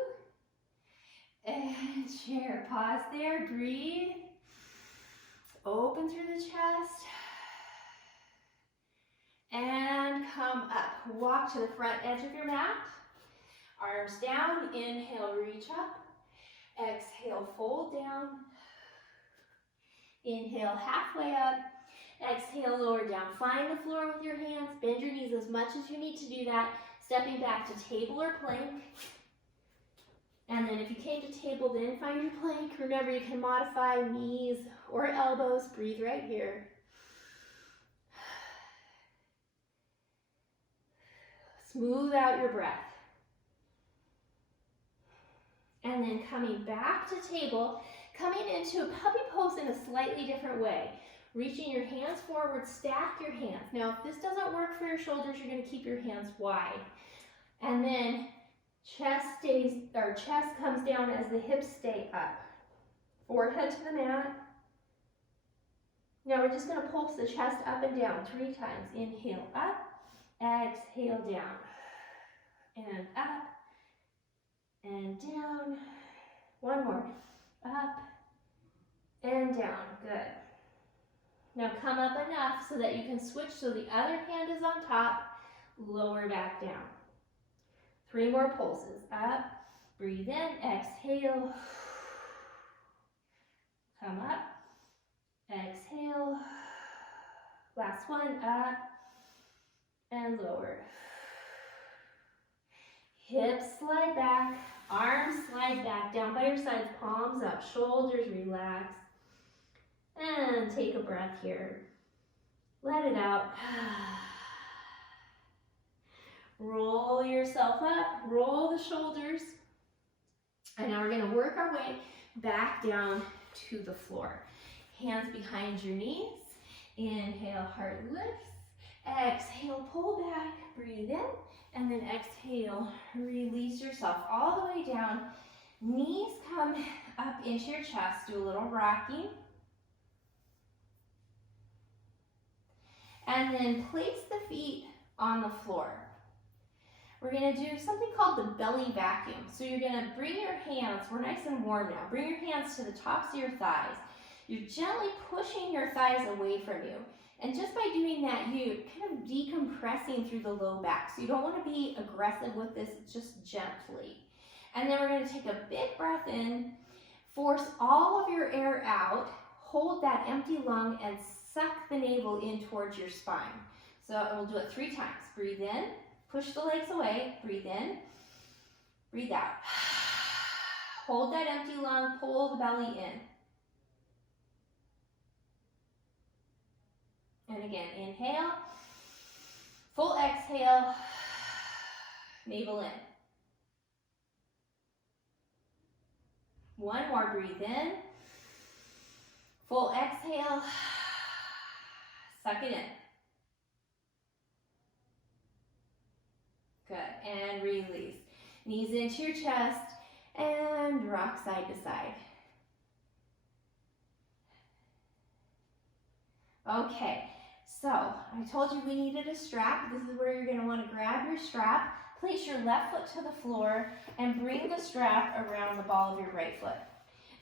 And chair. Pause there. Breathe. Open through the chest. And come up. Walk to the front edge of your mat. Arms down. Inhale, reach up. Exhale, fold down. Inhale, halfway up. Exhale, lower down. Find the floor with your hands. Bend your knees as much as you need to do that. Stepping back to table or plank. And then if you came to table, then find your plank. Remember, you can modify knees or elbows. Breathe right here. Smooth out your breath. And then coming back to table, coming into a puppy pose in a slightly different way. Reaching your hands forward, stack your hands. Now, if this doesn't work for your shoulders, you're going to keep your hands wide. And then chest comes down as the hips stay up. Forehead to the mat. Now we're just going to pulse the chest up and down 3 times. Inhale up, exhale down, and up, and down. One more. Up and down. Good. Now come up enough so that you can switch so the other hand is on top. Lower back down. 3 more pulses. Up. Breathe in. Exhale. Come up. Exhale. Last one. Up and lower. Hips slide back. Arms slide back down by your sides, palms up, shoulders relax. And take a breath here. Let it out. Roll yourself up, roll the shoulders. And now we're gonna work our way back down to the floor. Hands behind your knees. Inhale, heart lifts. Exhale, pull back, breathe in. And then exhale, release yourself all the way down. Knees come up into your chest. Do a little rocking. And then place the feet on the floor. We're gonna do something called the belly vacuum. So you're gonna bring your hands, we're nice and warm now, bring your hands to the tops of your thighs. You're gently pushing your thighs away from you. And just by doing that, you're kind of decompressing through the low back. So you don't wanna be aggressive with this, just gently. And then we're gonna take a big breath in, force all of your air out, hold that empty lung and suck the navel in towards your spine. So we'll do it 3 times. Breathe in, push the legs away, breathe in, breathe out. Hold that empty lung, pull the belly in. And again, inhale, full exhale, navel in. One more, breathe in, full exhale, suck it in. Good, and release. Knees into your chest and rock side to side. Okay, so I told you we needed a strap. This is where you're going to want to grab your strap, place your left foot to the floor, and bring the strap around the ball of your right foot.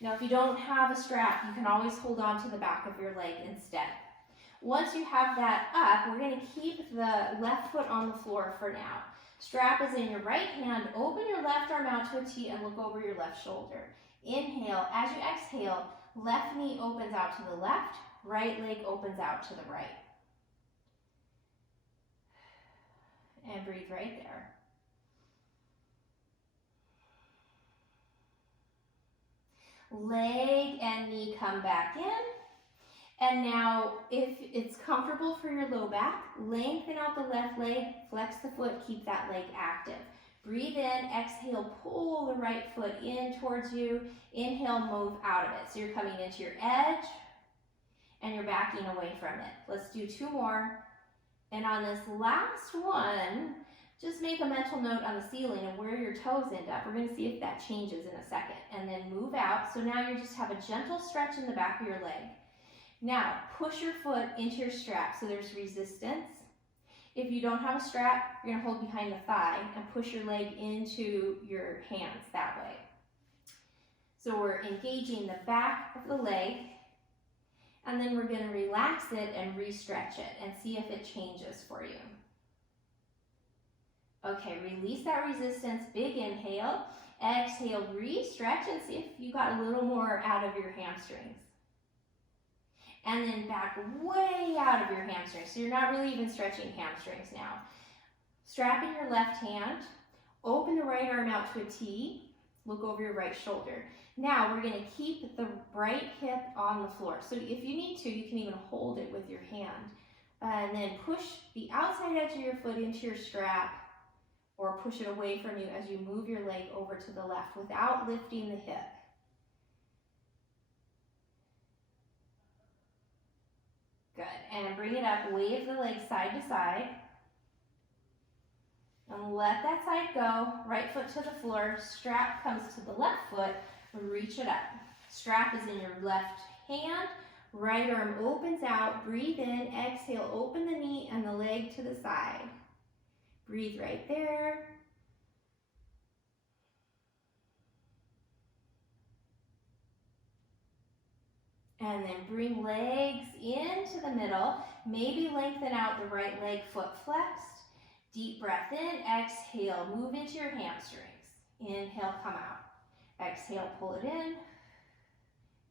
Now, if you don't have a strap, you can always hold on to the back of your leg instead. Once you have that up, we're going to keep the left foot on the floor for now. Strap is in your right hand. Open your left arm out to a T and look over your left shoulder. Inhale. As you exhale, left knee opens out to the left, right leg opens out to the right. And breathe right there. Leg and knee come back in. And now, if it's comfortable for your low back, lengthen out the left leg, flex the foot, keep that leg active. Breathe in, exhale, pull the right foot in towards you. Inhale, move out of it. So you're coming into your edge and you're backing away from it. Let's do 2 more. And on this last one, just make a mental note on the ceiling of where your toes end up. We're going to see if that changes in a second. And then move out. So now you just have a gentle stretch in the back of your leg. Now, push your foot into your strap so there's resistance. If you don't have a strap, you're going to hold behind the thigh and push your leg into your hands that way. So we're engaging the back of the leg, and then we're going to relax it and re-stretch it and see if it changes for you. Okay, release that resistance, big inhale. Exhale, re-stretch and see if you got a little more out of your hamstrings. And then back way out of your hamstrings. So you're not really even stretching hamstrings now. Strap in your left hand, open the right arm out to a T, look over your right shoulder. Now we're going to keep the right hip on the floor. So if you need to, you can even hold it with your hand. And then push the outside edge of your foot into your strap or push it away from you as you move your leg over to the left without lifting the hip. Good, and bring it up, wave the leg side to side. And let that side go, right foot to the floor, strap comes to the left foot, reach it up. Strap is in your left hand, right arm opens out, breathe in, exhale, open the knee and the leg to the side. Breathe right there. And then bring legs into the middle. Maybe lengthen out the right leg, foot flexed. Deep breath in, exhale, move into your hamstrings. Inhale, come out. Exhale, pull it in.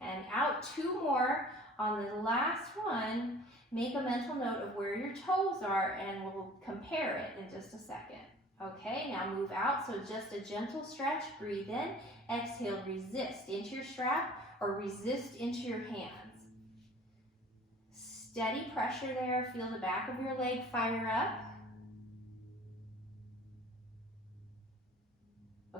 And out, 2 more. On the last one, make a mental note of where your toes are and we'll compare it in just a second. Okay, now move out, so just a gentle stretch, breathe in. Exhale, resist into your strap or resist into your hands. Steady pressure there, feel the back of your leg fire up.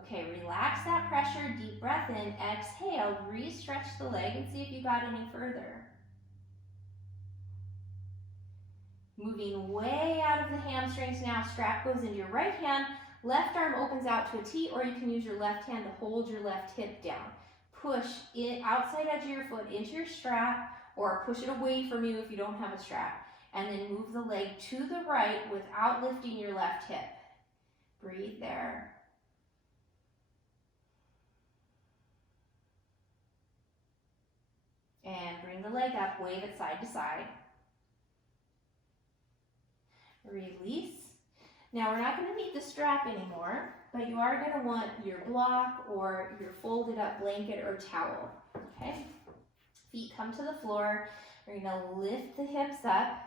Okay, relax that pressure, deep breath in, exhale, re-stretch the leg and see if you got any further. Moving way out of the hamstrings now, strap goes into your right hand, left arm opens out to a T, or you can use your left hand to hold your left hip down. Push it outside edge of your foot into your strap, or push it away from you if you don't have a strap. And then move the leg to the right without lifting your left hip. Breathe there. And bring the leg up, wave it side to side. Release. Now we're not going to need the strap anymore, but you are going to want your block or your folded up blanket or towel. Okay? Feet come to the floor. We're going to lift the hips up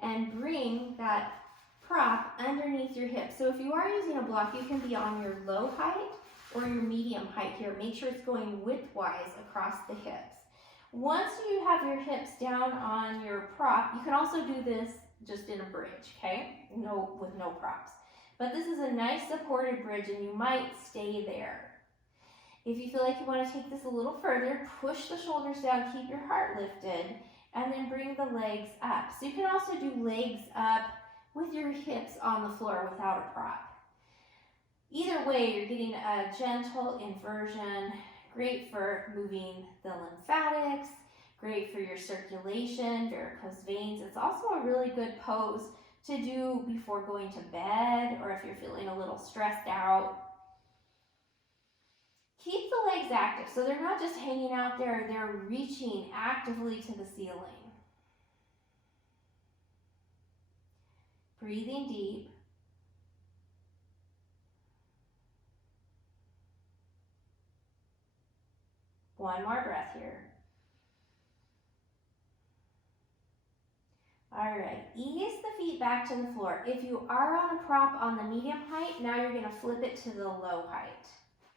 and bring that prop underneath your hips. So if you are using a block, you can be on your low height or your medium height here. Make sure it's going widthwise across the hips. Once you have your hips down on your prop, you can also do this just in a bridge, okay? With no props. But this is a nice supported bridge and you might stay there. If you feel like you want to take this a little further, push the shoulders down, keep your heart lifted, and then bring the legs up. So you can also do legs up with your hips on the floor without a prop. Either way, you're getting a gentle inversion, great for moving the lymphatics, great for your circulation, varicose veins. It's also a really good pose to do before going to bed or if you're feeling a little stressed out. Keep the legs active so they're not just hanging out there, they're reaching actively to the ceiling. Breathing deep. One more breath here. All right, ease the feet back to the floor. If you are on a prop on the medium height, now you're gonna flip it to the low height,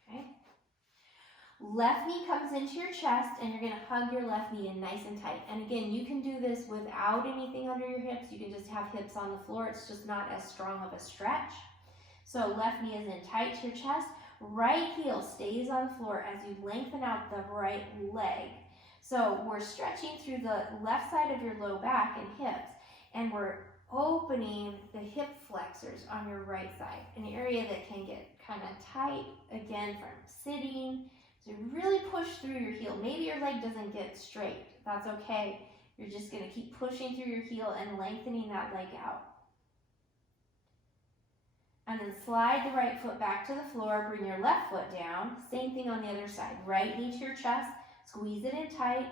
okay? Left knee comes into your chest and you're gonna hug your left knee in nice and tight. And again, you can do this without anything under your hips. You can just have hips on the floor. It's just not as strong of a stretch. So left knee is in tight to your chest. Right heel stays on the floor as you lengthen out the right leg. So we're stretching through the left side of your low back and hips, and we're opening the hip flexors on your right side, an area that can get kind of tight, again, from sitting. So really push through your heel. Maybe your leg doesn't get straight. That's okay. You're just going to keep pushing through your heel and lengthening that leg out. And then slide the right foot back to the floor, bring your left foot down. Same thing on the other side. Right knee to your chest, squeeze it in tight.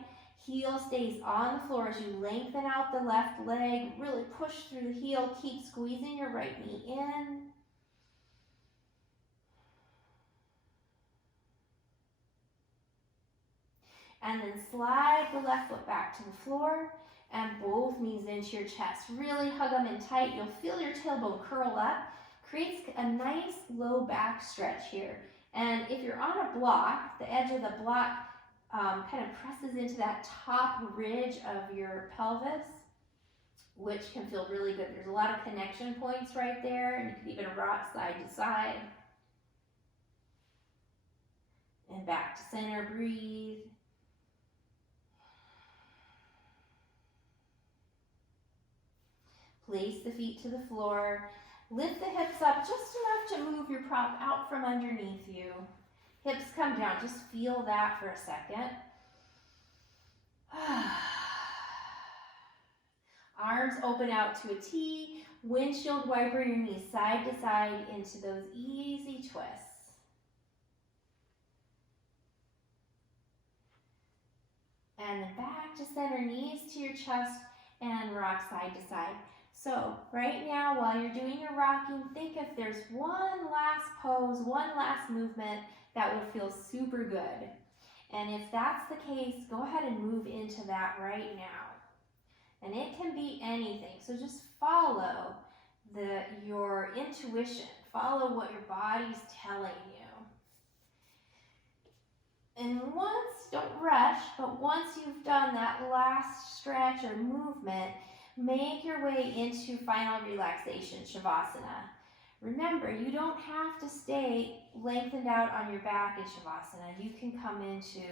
Heel stays on the floor as you lengthen out the left leg. Really push through the heel. Keep squeezing your right knee in. And then slide the left foot back to the floor and both knees into your chest. Really hug them in tight. You'll feel your tailbone curl up. Creates a nice low back stretch here. And if you're on a block, the edge of the block kind of presses into that top ridge of your pelvis, which can feel really good. There's a lot of connection points right there, and you can even rock side to side. And back to center, breathe. Place the feet to the floor. Lift the hips up just enough to move your prop out from underneath you. Hips come down. Just feel that for a second. Arms open out to a T. Windshield wiper your knees side to side into those easy twists. And then back to center, knees to your chest, and rock side to side. So right now, while you're doing your rocking, think if there's one last pose, one last movement that would feel super good. And if that's the case, go ahead and move into that right now. And it can be anything. So just follow your intuition. Follow what your body's telling you. And don't rush, but once you've done that last stretch or movement, make your way into final relaxation, Shavasana. Remember, you don't have to stay lengthened out on your back in Shavasana. You can come into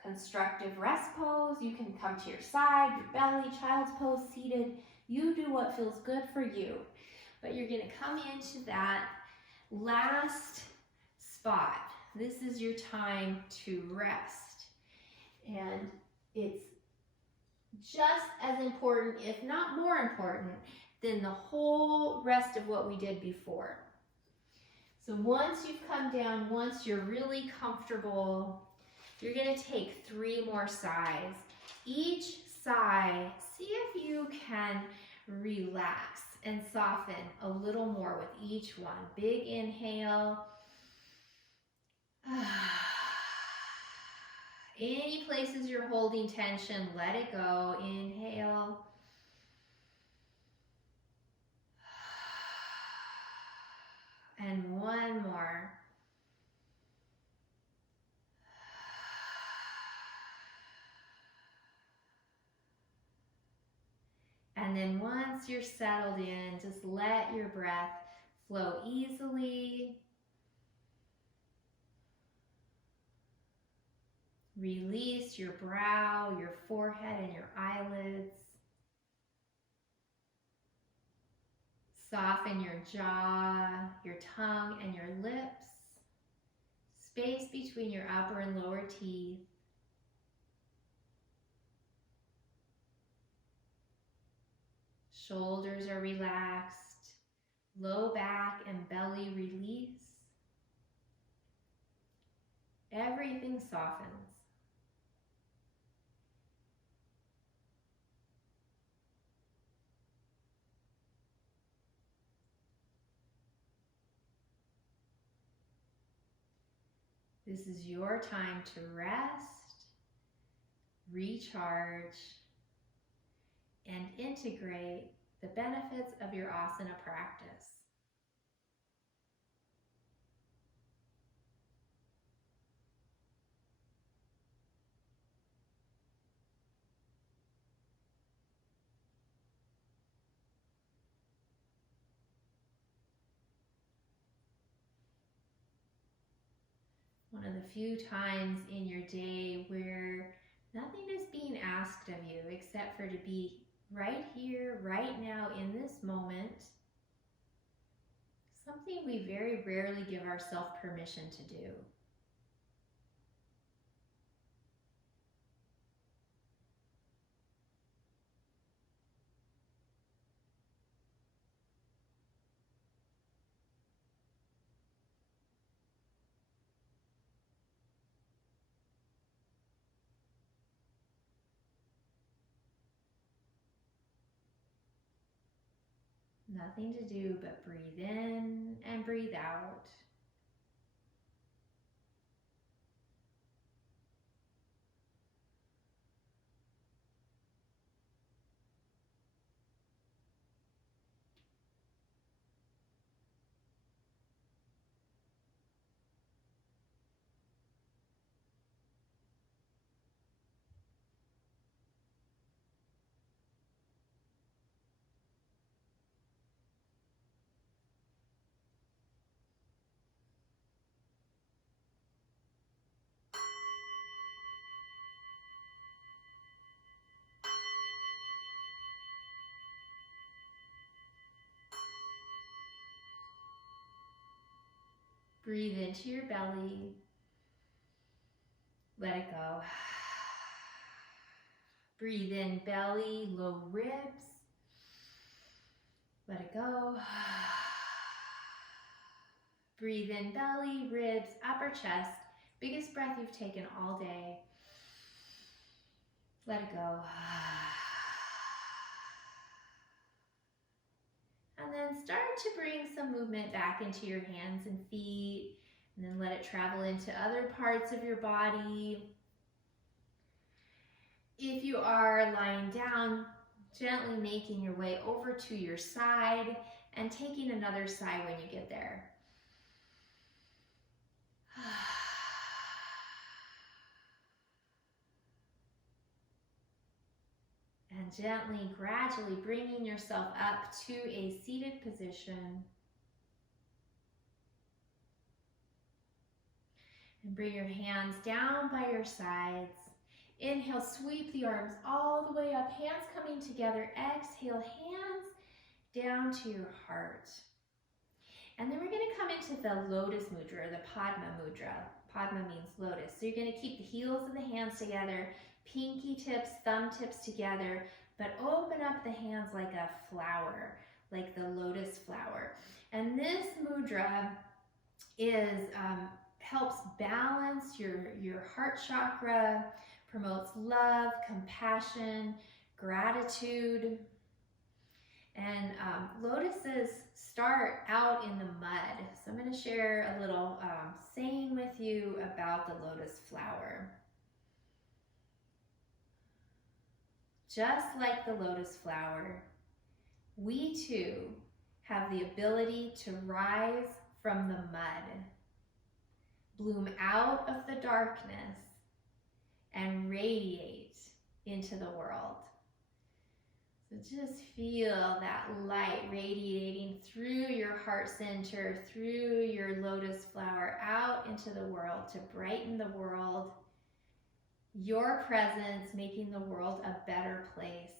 constructive rest pose. You can come to your side, your belly, child's pose, seated. You do what feels good for you. But you're going to come into that last spot. This is your time to rest. And it's just as important, if not more important, than the whole rest of what we did before. So once you've come down, once you're really comfortable, you're going to take 3 more sighs. Each sigh, see if you can relax and soften a little more with each one. Big inhale. Any places you're holding tension, let it go. Inhale. And one more. And then once you're settled in, just let your breath flow easily. Release your brow, your forehead, and your eyelids. Soften your jaw, your tongue, and your lips. Space between your upper and lower teeth. Shoulders are relaxed. Low back and belly release. Everything softens. This is your time to rest, recharge, and integrate the benefits of your asana practice. One of the few times in your day where nothing is being asked of you except for to be right here, right now, in this moment. Something we very rarely give ourselves permission to do. Nothing to do but breathe in and breathe out. Breathe into your belly. Let it go. Breathe in, belly, low ribs. Let it go. Breathe in, belly, ribs, upper chest. Biggest breath you've taken all day. Let it go. And then start to bring some movement back into your hands and feet. And then let it travel into other parts of your body. If you are lying down, gently making your way over to your side and taking another sigh when you get there. And gently, gradually bringing yourself up to a seated position. And bring your hands down by your sides. Inhale, sweep the arms all the way up, hands coming together. Exhale, hands down to your heart. And then we're going to come into the lotus mudra, or the Padma mudra. Padma means lotus. So you're going to keep the heels of the hands together, pinky tips, thumb tips together, but open up the hands like a flower, like the lotus flower. And this mudra is helps balance your heart chakra, promotes love, compassion, gratitude. And lotuses start out in the mud. So I'm going to share a little saying with you about the lotus flower. Just like the lotus flower, we too have the ability to rise from the mud, bloom out of the darkness, and radiate into the world. So just feel that light radiating through your heart center, through your lotus flower, out into the world to brighten the world. Your presence making the world a better place.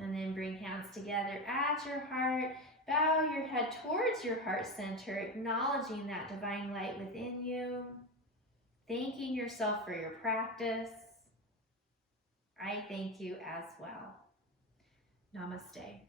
And then bring hands together at your heart. Bow your head towards your heart center, acknowledging that divine light within you. Thanking yourself for your practice. I thank you as well. Namaste.